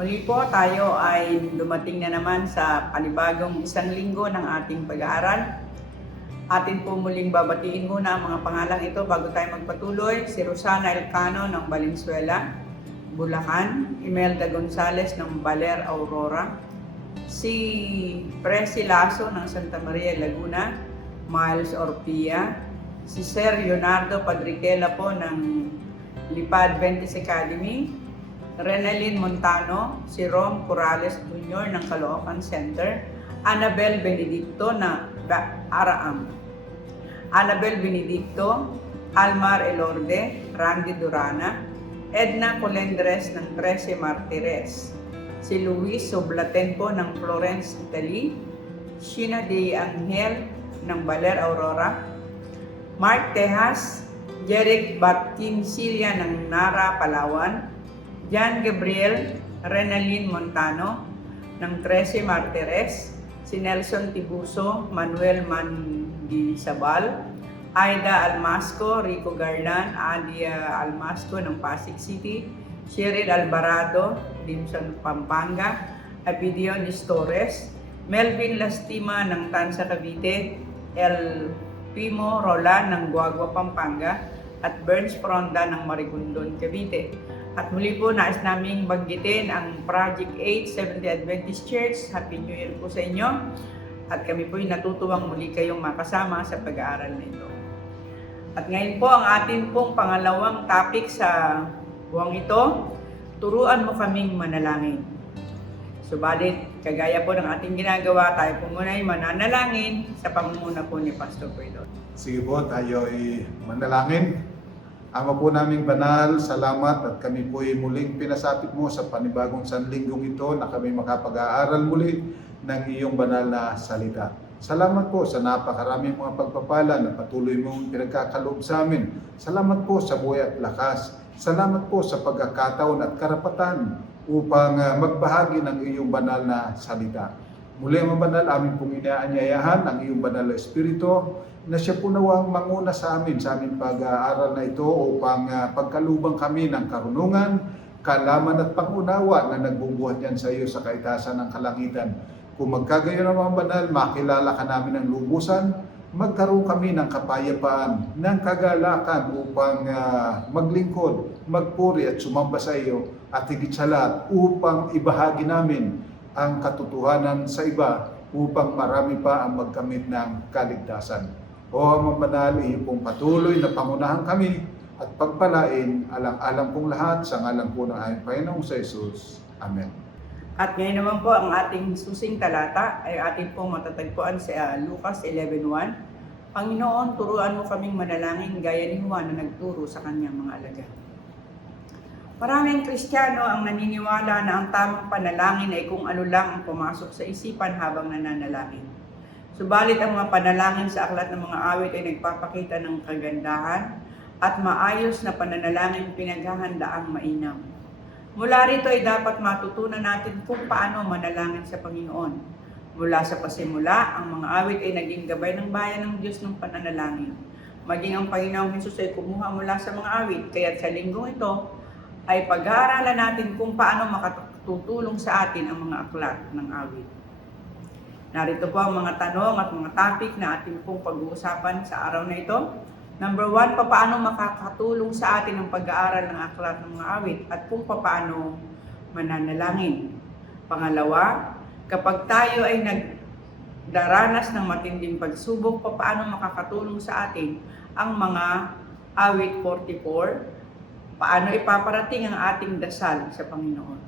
Muli po tayo ay dumating na naman sa panibagong isang linggo ng ating pag-aaral. Atin po muling babatiin muna ang mga pangalang ito bago tayo magpatuloy. Si Rosana Elcano ng Valenzuela, Bulacan, Imelda Gonzales ng Baler, Aurora, si Presi Lasso ng Santa Maria, Laguna, Miles Orpia, si Sir Leonardo Padriquela po ng Lipad Ventis Academy, Renalyn Montano, si Rom Corrales Jr. ng Caloocan Center, Annabel Benedicto na Araam, Annabel Benedicto, Almar Elorde, Randy Durana, Edna Colendres ng 13 Martires, si Luis Soblaten po ng Florence, Italy, Sheena de Angel ng Baler, Aurora, Mark Tejas, Jeric Baptincilia ng Nara, Palawan, Jan Gabriel Renalyn Montano ng 13 Martires, si Nelson Tibuso, Manuel Mandisabal, Aida Almasco, Rico Garlan, Adia Almasco ng Pasig City, Cheryl Alvarado, Dimson, Pampanga, Abidio Torres, Melvin Lastima ng Tansa, Cavite, El Pimo Roland ng Guagua, Pampanga, at Burns Fronda ng Marigondon, Cavite. At muli po, nais naming banggitin ang Project 8 Seventh-day Adventist Church. Happy New Year po sa inyo. At kami po ay natutuwang muli kayong makasama sa pag-aaral na ito. At ngayon po, ang atin pong pangalawang topic sa buwang ito, turuan mo kaming manalangin. Subalit, kagaya po ng ating ginagawa, tayo po muna ay mananalangin sa pangunguna po ni Pastor Pedro. Sige po, tayo ay manalangin. Ama po naming banal, salamat at kami po ay muling pinasapit mo sa panibagong sanlinggong ito na kami makapag-aaral muli ng iyong banal na salita. Salamat po sa napakaraming mga pagpapala na patuloy mong pinagkakaloob sa amin. Salamat po sa buhay at lakas. Salamat po sa pagkakataon at karapatan upang magbahagi ng iyong banal na salita. Muli ang banal, amin pong inaanyayahan ang iyong banal na Espiritu na siya po nawang manguna sa amin pag-aaral na ito upang pagkalubang kami ng karunungan, kalaman at pangunawa na nagbubuhat yan sa iyo sa kaitasan ng kalangitan. Kung magkagayon ang mga banal, makilala ka namin ng lubusan, magkaroon kami ng kapayapaan, ng kagalakan upang maglingkod, magpuri at sumamba sa iyo at higit sa lahat upang ibahagi namin ang katotohanan sa iba upang marami pa ang magkamit ng kaligtasan. O Amang Banal, iyo pong patuloy na pangunahan kami at pagpalain alang-alang pong lahat sa ngalan po ng aming Panginoong sa Jesus. Amen. At ngayon naman po, ang ating susing talata ay ating pong matatagpuan sa Lucas 11:1. Panginoon, turuan mo kaming manalangin gaya ni Juan na nagturo sa kanyang mga alagad. Maraming Kristiyano ang naniniwala na ang tamang panalangin ay kung ano lang ang pumasok sa isipan habang nananalangin. Subalit ang mga panalangin sa aklat ng mga awit ay nagpapakita ng kagandahan at maayos na pananalangin pinaghahandaang mainam. Mula rito ay dapat matutunan natin kung paano manalangin sa Panginoon. Mula sa pasimula, ang mga awit ay naging gabay ng bayan ng Diyos ng pananalangin. Maging ang Panginoong Hesus ay kumuha mula sa mga awit, kaya't sa linggong ito ay pag-aaralan natin kung paano makatutulong sa atin ang mga aklat ng awit. Narito po ang mga tanong at mga topic na ating pong pag-uusapan sa araw na ito. Number 1, paano makakatulong sa atin ang pag-aaral ng aklat ng mga awit at kung paano mananalangin. Pangalawa, kapag tayo ay nagdaranas ng matinding pagsubok, paano makakatulong sa atin ang mga awit 44, paano ipaparating ang ating dasal sa Panginoon.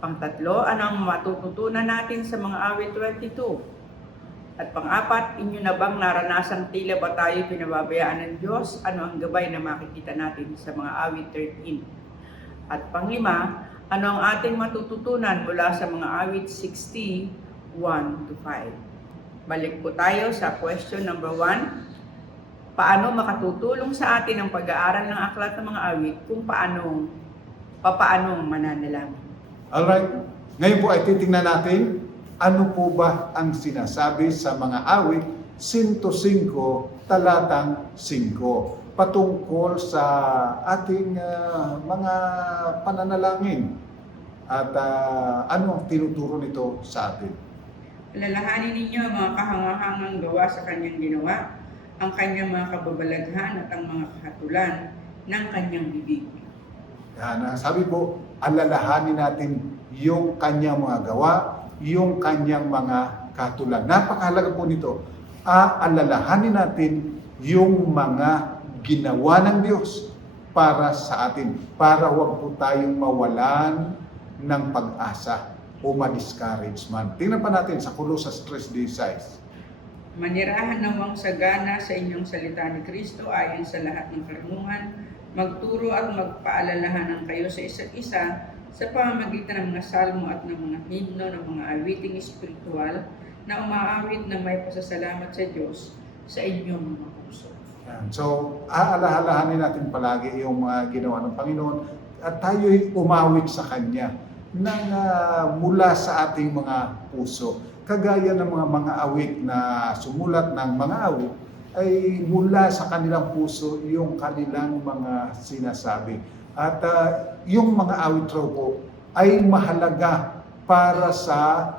Pangtatlo, ano ang matututunan natin sa mga awit 22? At pang-apat, inyo na bang naranasang tila ba tayo pinababayaan ng Diyos? Ano ang gabay na makikita natin sa mga awit 13? At panglima, ano ang ating matututunan mula sa mga awit 60:1-5? Balik po tayo sa question number 1. Paano makatutulong sa atin ang pag-aaral ng aklat ng mga awit kung paano mananalangin? Alright, ngayon po ay titingnan natin ano po ba ang sinasabi sa mga awit 105 talatang 5 patungkol sa ating mga pananalangin. At ano ang tinuturo nito sa atin? Alalahanin ninyo ang mga kahangahangang gawa sa kanyang ginawa, ang kanyang mga kababalaghan at ang mga kahatulan ng kanyang bibig. Yan, sabi po, alalahanin natin yung kanyang mga gawa, yung kanyang mga katulan. Napakahalaga po nito. Alalahanin natin yung mga ginawa ng Diyos para sa atin, para wag po tayong mawalan ng pag-asa o ma-discourage man. Tingnan pa natin sa Colossus 3:16. Manirahan namang sagana sa inyong salita ni Kristo ayon sa lahat ng karunungan, magturo at magpaalalahanan kayo sa isa't isa sa pamamagitan ng mga salmo at ng mga himno, ng mga awiting espiritual na umaawit na may pasasalamat sa Diyos sa inyong mga puso. Yan. So, aalalahanin natin palagi yung mga ginawa ng Panginoon at tayo'y umawit sa Kanya ng mula sa ating mga puso. Kagaya ng mga awit na sumulat ng mga awit ay mula sa kanilang puso yung kanilang mga sinasabi. At yung mga awit raw po ay mahalaga para sa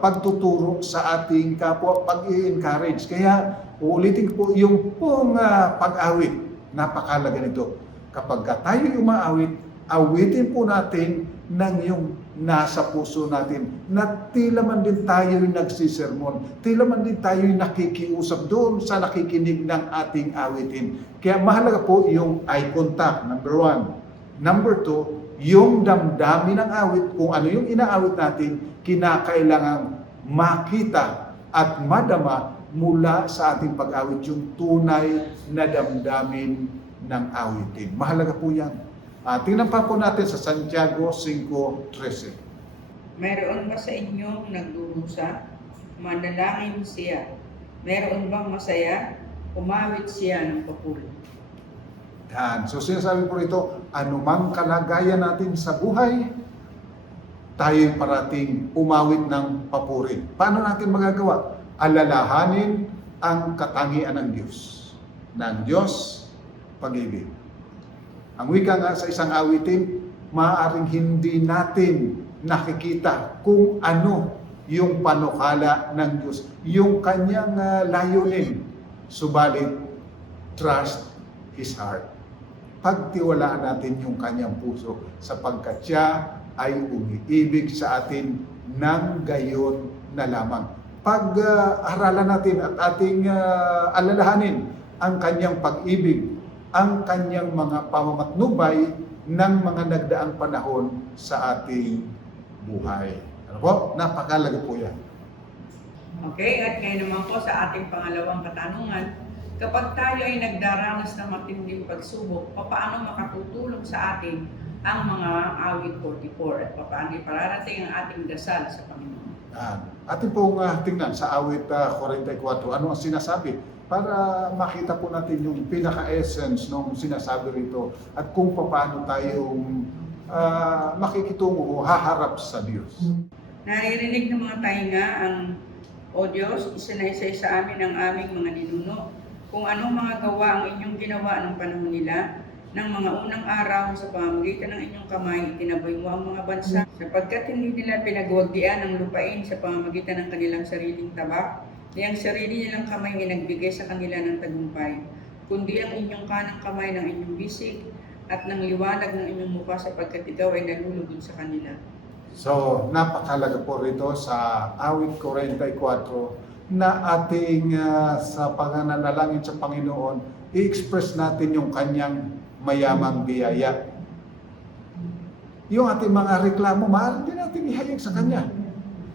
pagtuturo sa ating kapwa, pag-i-encourage. Kaya uulitin po yung pong pag-awit, napakalaga nito. Kapag tayo umaawit, awitin po natin ng yung nasa puso natin na tila man din tayo nagsisermon, tila man din tayo nakikiusap doon sa nakikinig ng ating awitin. Kaya mahalaga po yung eye contact, number 1. Number 2, yung damdamin ng awit, kung ano yung inaawit natin, kinakailangang makita at madama mula sa ating pag-awit yung tunay na damdamin ng awitin. Mahalaga po yan. Tingnan pa po natin sa Santiago 5:13. Mayroon ba sa inyong nagdurusa? Manalangin siya. Mayroon bang masaya? Umawit siya ng papuri. Yan. So sinasabi po rito, anumang kalagayan natin sa buhay, tayo'y parating umawit ng papuri. Paano natin magagawa? Alalahanin ang katangian ng Diyos. Ng Diyos, pag-ibig. Ang wika nga sa isang awitin, maaaring hindi natin nakikita kung ano yung panukala ng Diyos, yung kanyang layunin. Subalit, trust His heart. Pagtiwalaan natin yung kanyang puso sapagkat siya ay umiibig sa atin ng gayon na lamang. Pag-aralan natin at ating alalahanin ang kanyang pag-ibig, ang kanyang mga pamamatnubay ng mga nagdaang panahon sa ating buhay. Ano po? Napakalaga po yan. Okay, at ngayon naman po sa ating pangalawang katanungan, kapag tayo ay nagdaranas ng matinding pagsubok, paano makatutulong sa atin ang mga awit 44 at paano ipararating ang ating dasal sa Panginoon? Atin pong tingnan sa awit 44, ano ang sinasabi? Para makita po natin yung pinaka-essence ng sinasabi rito at kung paano tayong makikitungo o haharap sa Diyos. Naririnig ng mga tainga ang O Diyos, isinaysay sa amin ang aming mga ninuno, kung anong mga gawa ang inyong ginawa ng panahon nila, ng mga unang araw sa pamamagitan ng inyong kamay, itinaboy mo ang mga bansa, sapagkat hindi nila pinagwagdian ang lupain sa pamamagitan ng kanilang sariling tabak, niyang sarili nilang kamay ay nagbigay sa kanila ng tagumpay, kundi ang inyong kanang kamay ng inyong bisig at ng liwanag ng inyong mukha sapagkat ikaw ay nalulugod sa kanila. So, napakalaga po rito sa awit 44 na ating sa pananalangin sa Panginoon, i-express natin yung kanyang mayamang biyaya. Yung ating mga reklamo, maaari din natin ihayag sa Kanya.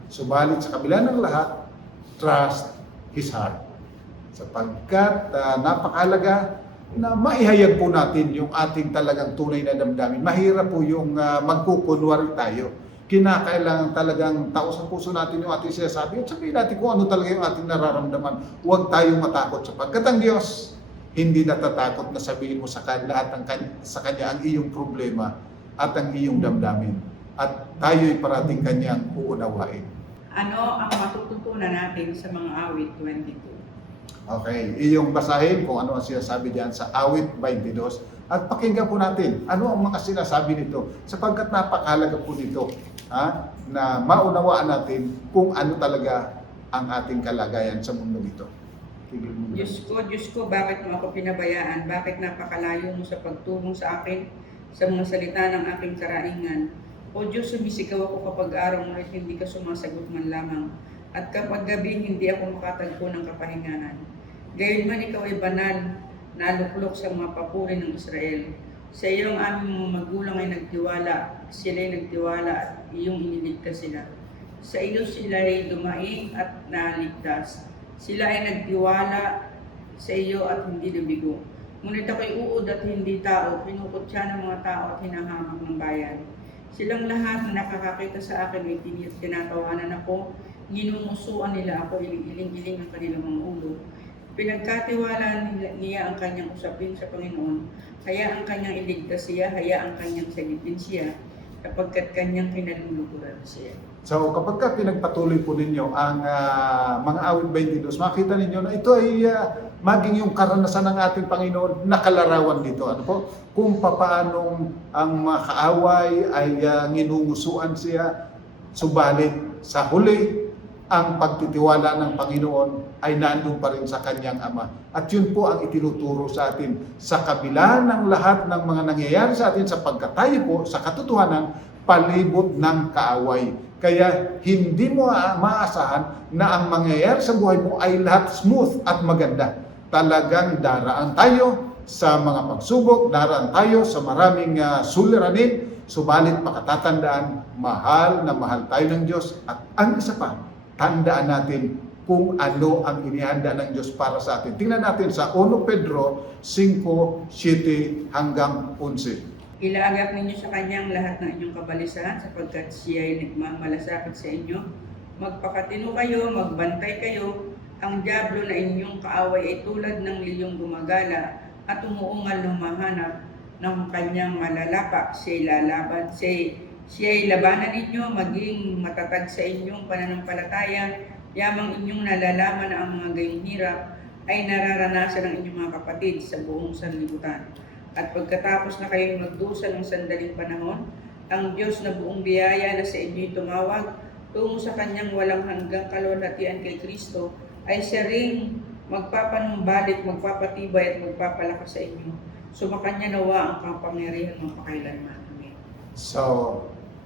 Subalit sa kabila ng lahat, trust His heart. Sapagkat napakalaga na maihayag po natin yung ating talagang tunay na damdamin. Mahirap po yung magkukunwari tayo. Kinakailangan talagang tao sa puso natin yung ating sinasabi at sabihin natin kung ano talaga yung ating nararamdaman. Huwag tayong matakot sapagkat ang Diyos hindi natatakot na sabihin mo sa lahat sa Kanya ang iyong problema at ang iyong damdamin. At tayo'y parating Kanyang uunawain. Ano ang matututunan natin sa mga awit 22? Okay, iyong basahin kung ano ang sinasabi diyan sa awit 22 At pakinggan po natin ano ang mga sinasabi nito sapagkat napakahalaga po nito na maunawaan natin kung ano talaga ang ating kalagayan sa mundo ito. Tigil mo na. Diyos ko, bakit mo ako pinabayaan? Bakit napakalayo mo sa pagtulong sa akin sa mga salita ng aking karaingan? O Diyos, sumisigaw ako kapag araw ngunit hindi ka sumasagot man lamang. At kapag gabi, hindi ako makatagpo ng kapahinganan. Gayunman ikaw ay banal na luklok sa mga papuri ng Israel. Sa iyo ang aming mga magulang ay nagtiwala, sila ay nagtiwala at iyong iniligtas sila. Sa iyo sila ay dumaing at naligtas. Sila ay nagtiwala sa iyo at hindi nabigo. Ngunit ako'y uod at hindi tao, pinukutya ng mga tao at hinahamak ng bayan. Silang lahat na nakakakita sa akin ay tinatawanan ako, ginumusuan nila ako, iling-iling ang kanilang mga ulo. Pinagkatiwala niya ang kanyang usapin sa Panginoon, hayaan kanyang iligtas siya, hayaan kanyang sagitin siya, kapagkat kanyang kinalulukuran siya. So kapag ka pinagpatuloy po ninyo ang mga awit 22, makita ninyo na ito ay maging yung karanasan ng ating Panginoon na kalarawan dito. Ano po? Kung papaanong ang mga kaaway ay nginungusuan siya, subalit sa huli, ang pagtitiwala ng Panginoon ay nandun pa rin sa kanyang Ama. At yun po ang itinuturo sa atin. Sa kabila ng lahat ng mga nangyayari sa atin sapagkat tayo po sa katotohanan palibot ng kaaway. Kaya hindi mo maasahan na ang mangyayari sa buhay mo ay lahat smooth at maganda. Talagang daraan tayo sa mga pagsubok, daraan tayo sa maraming suliranin, subalit pakatatandaan, mahal na mahal tayo ng Diyos. At ang isa pa, tandaan natin kung ano ang inihanda ng Diyos para sa atin. Tingnan natin sa 1 Pedro 5:7 hanggang 11. Ilaagak ninyo sa kanyang lahat ng inyong kabalisahan sapagkat siya ay nagmamalasakit sa inyo. Magpakatino kayo, magbantay kayo. Ang diablo na inyong kaaway ay tulad ng liyong gumagala at umuungal ng mahanap ng kanyang malalapak. Siya ay labanan ninyo, maging matatag sa inyong pananampalataya. Yamang inyong nalalaman na ang mga gayong hirap ay nararanasan ng inyong mga kapatid sa buong sanlibutan. At pagkatapos na kayong magdusa ng sandaling panahon, ang Diyos na buong biyaya na sa inyo'y tumawag tungo sa kanyang walang hanggang kaluwalhatian kay Kristo, ay siya ring magpapanumbalik, magpapatibay at magpapalakas sa inyo. Sumakanya nawa ang kapangyarihan ng pakailanman. Amen. So,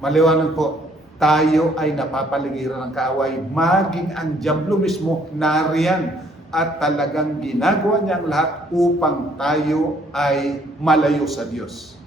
maliwanag po, tayo ay napapaligiran ng kaaway, maging ang diablo mismo nariyan at talagang ginagawa niya ang lahat upang tayo ay malayo sa Diyos.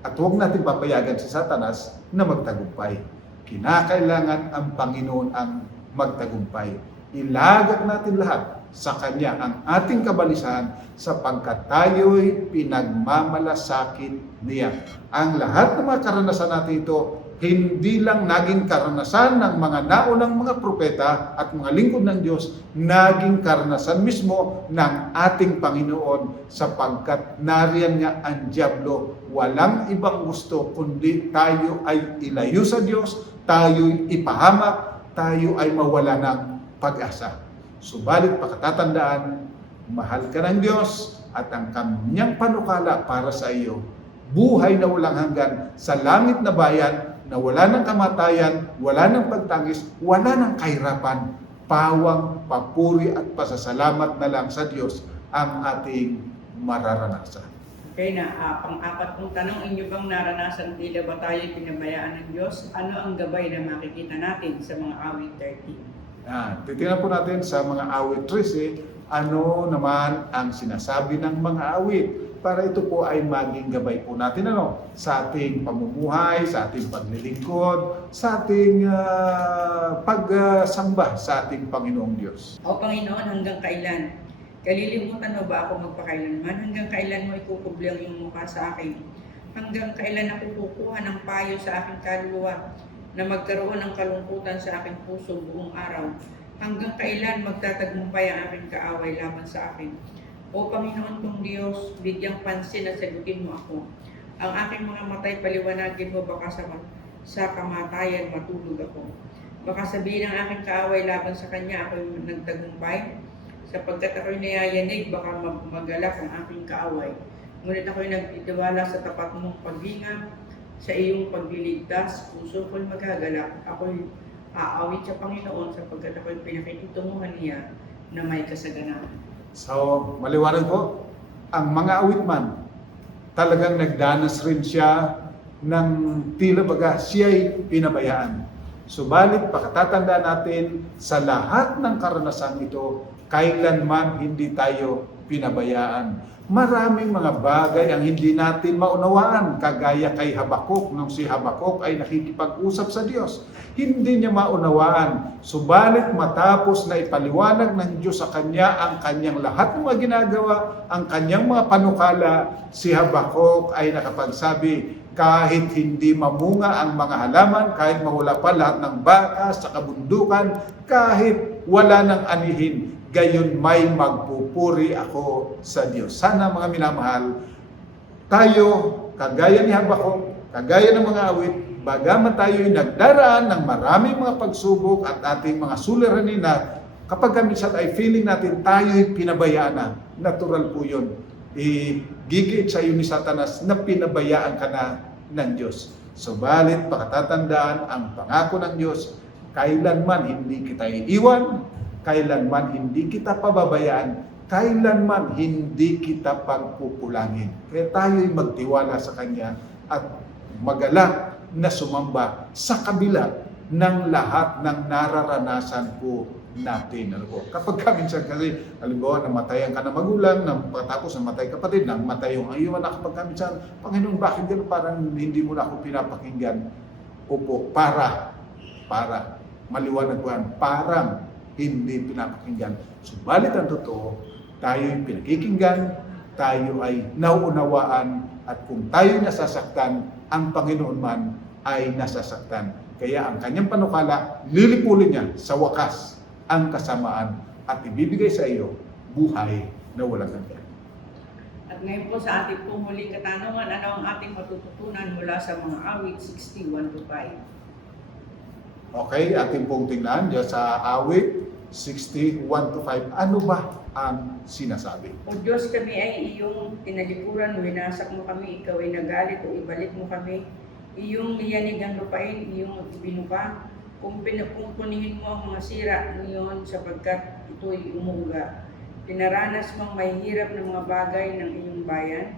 At huwag natin papayagan si Satanas na magtagumpay. Kinakailangan ang Panginoon ang magtagumpay. Ilagak natin lahat sa Kanya ang ating kabalisahan sapagkat tayo'y pinagmamalasakit niya. Ang lahat ng mga karanasan natin ito, hindi lang naging karanasan ng mga naunang mga propeta at mga lingkod ng Diyos, naging karanasan mismo ng ating Panginoon sapagkat nariyan niya ang diablo. Walang ibang gusto kundi tayo ay ilayo sa Diyos, tayo'y ipahamak, tayo ay mawala ng pag-asa. Subalit pakatatandaan, mahal ka ng Diyos at ang kanyang panukala para sa iyo, buhay na walang hanggan sa langit na bayan na wala ng kamatayan, wala ng pagtangis, wala ng kahirapan, pawang, papuri at pasasalamat na lang sa Diyos ang ating mararanasan. Okay na, pang-apat kong tanong, inyo bang naranasan tila ba tayo pinabayaan ng Diyos? Ano ang gabay na makikita natin sa mga awit 13? Titingnan po natin sa mga awit 13, ano naman ang sinasabi ng mga awit para ito po ay maging gabay po natin sa ating pamumuhay, sa ating paglilingkod, sa ating pagsamba sa ating Panginoong Diyos. O Panginoon, hanggang kailan? Kalilimutan mo ba ako magpakailanman? Hanggang kailan mo ikukubli ang iyong mukha sa akin? Hanggang kailan ako kukuha ng payo sa aking kaluluwa na magkaroon ng kalungkutan sa aking puso buong araw? Hanggang kailan magtatagumpay ang aking kaaway laban sa akin? O Panginoon kong Diyos, bigyang pansin at sagutin mo ako. Ang aking mga matay paliwanagin mo, baka sa kamatayan matulog ako. Baka sabihin ng aking kaaway laban sa kanya, ako'y nagtagumpay. Sapagkat ako'y nayayanig, baka magalak ang aking kaaway. Ngunit ako'y nagtitiwala sa tapat mong paglingap, sa iyong pagliligtas. Puso ko'y magagalak. Ako'y aawit sa Panginoon sapagkat ako'y pinakikitunguhan niya na may kasaganahan. So, maliwanag po, ang mga awit man, talagang nagdanas rin siya ng tila baga siya'y pinabayaan. Subalit, pakatatanda natin sa lahat ng karanasan ito, kailanman hindi tayo pinabayaan. Maraming mga bagay ang hindi natin maunawaan, kagaya kay Habakuk, nung si Habakuk ay nakikipag-usap sa Diyos. Hindi niya maunawaan. Subalit matapos na ipaliwanag ng Diyos sa kanya ang kanyang lahat ng mga ginagawa, ang kanyang mga panukala, si Habakuk ay nakapagsabi, kahit hindi mamunga ang mga halaman, kahit mawala pa lahat ng baka sa kabundukan, kahit wala ng anihin, gayon may magpupuri ako sa Diyos. Sana mga minamahal, tayo, kagaya ni Habakuk, kagaya ng mga awit, bagaman tayo'y nagdaraan ng maraming mga pagsubok at ating mga suliranin na kapag minsan ay feeling natin tayo'y pinabayaan na, natural po yun. Gigit sa iyo ni Satanas na pinabayaan ka na ng Diyos. Subalit, pakatatandaan ang pangako ng Diyos, kailanman hindi kita iiwan, kailanman hindi kita pababayaan, kailanman hindi kita pagpupulangin. Kaya tayo'y magtiwala sa Kanya at magalak na sumamba sa kabila ng lahat ng nararanasan po natin. Ano po? Kapag minsan kasi, halimbawa, namatayan ka na magulang, tapos namatay kapatid, namatay yung iyong anak, kapag minsan, Panginoon, bakit gano'n? Parang hindi mo na ako pinapakinggan. Opo, para, maliwanag ko yan, parang hindi pinapakinggan. Subalit ang totoo, tayo'y pinakikinggan, tayo ay nauunawaan, at kung tayo'y nasasaktan, ang Panginoon man ay nasasaktan. Kaya ang kanyang panukala, lilipulin niya sa wakas ang kasamaan at ibibigay sa iyo buhay na walang hanggan. At ngayon po sa ating pong huling katanungan, ano ang ating matututunan mula sa mga awit 61-5? Okay, ating pong tingnan dyan sa awit 61-5. Ano ba ang sinasabi? O Diyos, kami ay iyong tinalikuran, winasak mo kami, ikaw ay nagalit o ibalik mo kami. Iyong niyanig ang lupain, iyong binuka. Kung punihin mo ang mga sira niyon sapagkat ito'y umuuga. Pinaranas mong may hirap ng mga bagay ng iyong bayan.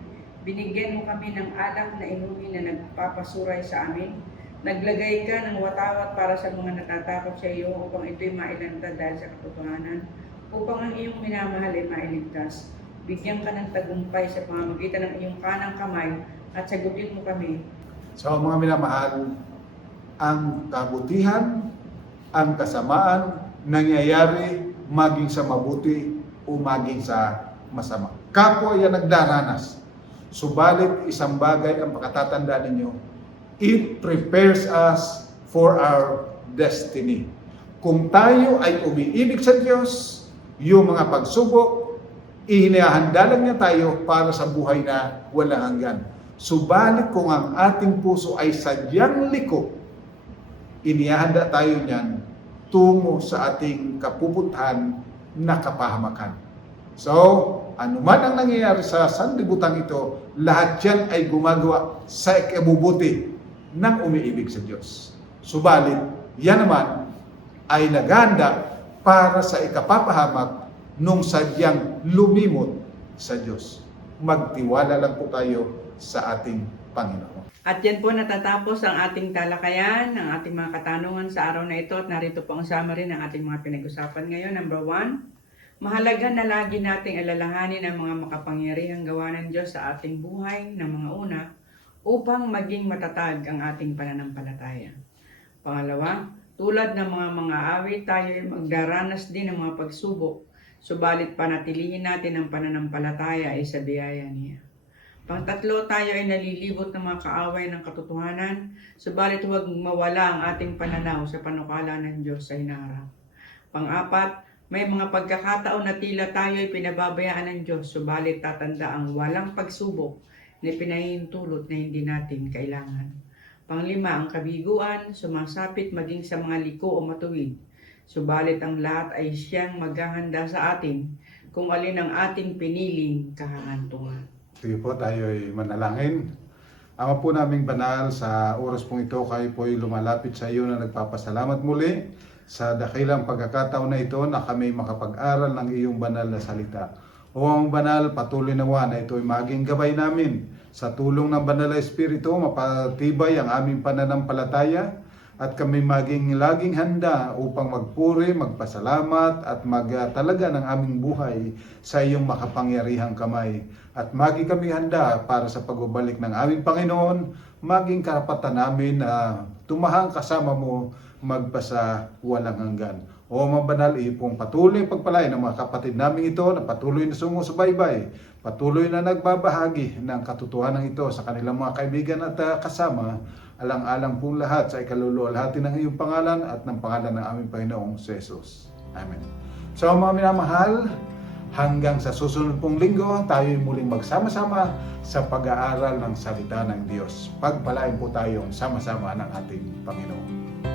Binigyan mo kami ng alak na inumin na nagpapasuray sa amin. Naglagay ka ng watawat para sa mga natatakot sa iyo upang ito'y mailantad dahil sa katotohanan. Upang ang iyong minamahal ay mailigtas. Bigyan ka ng tagumpay sa pamamagitan ng iyong kanang kamay at sagutin mo kami. So mga minamahal, ang kabutihan, ang kasamaan, nangyayari maging sa mabuti o maging sa masama. Kapwa yan nagdaranas. Subalit isang bagay ang pakatatandaan ninyo, it prepares us for our destiny. Kung tayo ay umiibig sa Diyos, yung mga pagsubok, ihinahanda lang niya tayo para sa buhay na walang hanggan. Subalit kung ang ating puso ay sadyang liko, inihanda tayo niyan tungo sa ating kapupuntahan na kapahamakan. So, anuman ang nangyayari sa sanlibutan ito, lahat yan ay gumagawa sa ikabubuti ng umiibig sa Diyos. Subalit, yan naman ay naghahanda para sa ikapapahamak nung sadyang lumimot sa Diyos. Magtiwala lang po tayo sa ating Panginoon. At yan po natatapos ang ating talakayan, ang ating mga katanungan sa araw na ito. At narito po ang summary ng ating mga pinag-usapan ngayon. Number 1, mahalaga na lagi nating alalahanin ang mga makapangyarihang gawa ng Diyos sa ating buhay na mga una upang maging matatag ang ating pananampalataya. Pangalawa, tulad ng mga awit, tayo ay magdaranas din ng mga pagsubok, subalit panatilihin natin ang pananampalataya ay sa biyaya niya. Pangtatlo, tayo ay nalilibot ng mga kaaway ng katotohanan, subalit huwag mawala ang ating pananaw sa panukala ng Diyos sa hinaharap. Pang-apat, may mga pagkakataon na tila tayo ay pinababayaan ng Diyos, subalit tatanda ang walang pagsubok na pinahihintulot na hindi natin kailangan. Pang-lima, ang kabiguan, sumasapit maging sa mga liko o matuwid, subalit ang lahat ay siyang maghahanda sa atin kung alin ang ating piniling kahahantungan. Sige po, tayo ay manalangin. Ama po naming banal, sa oras pong ito, kayo po ay lumalapit sa iyo na nagpapasalamat muli sa dakilang pagkakataon na ito na kami makapag-aral ng iyong banal na salita. O ang banal, patuloy nawa na ito ay maging gabay namin. Sa tulong ng banal na Espiritu, mapatibay ang aming pananampalataya at kami maging laging handa upang magpuri, magpasalamat at magtalaga ng aming buhay sa iyong makapangyarihang kamay. At maging kami handa para sa pagbabalik ng aming Panginoon, maging karapatan namin na tumahang kasama mo magpasa walang hanggan. O mga banal, ipong patuloy pagpalain ng mga kapatid namin ito na patuloy na sumusubaybay, patuloy na nagbabahagi ng katotohanan ito sa kanilang mga kaibigan at kasama, alang-alang pong lahat sa ikaluluwalhati ng iyong pangalan at ng pangalan ng aming Panginoong Jesus. Amen. So mga minamahal, hanggang sa susunod pong linggo, tayo muling magsama-sama sa pag-aaral ng salita ng Diyos. Pagpalain po tayong sama-sama ng ating Panginoon.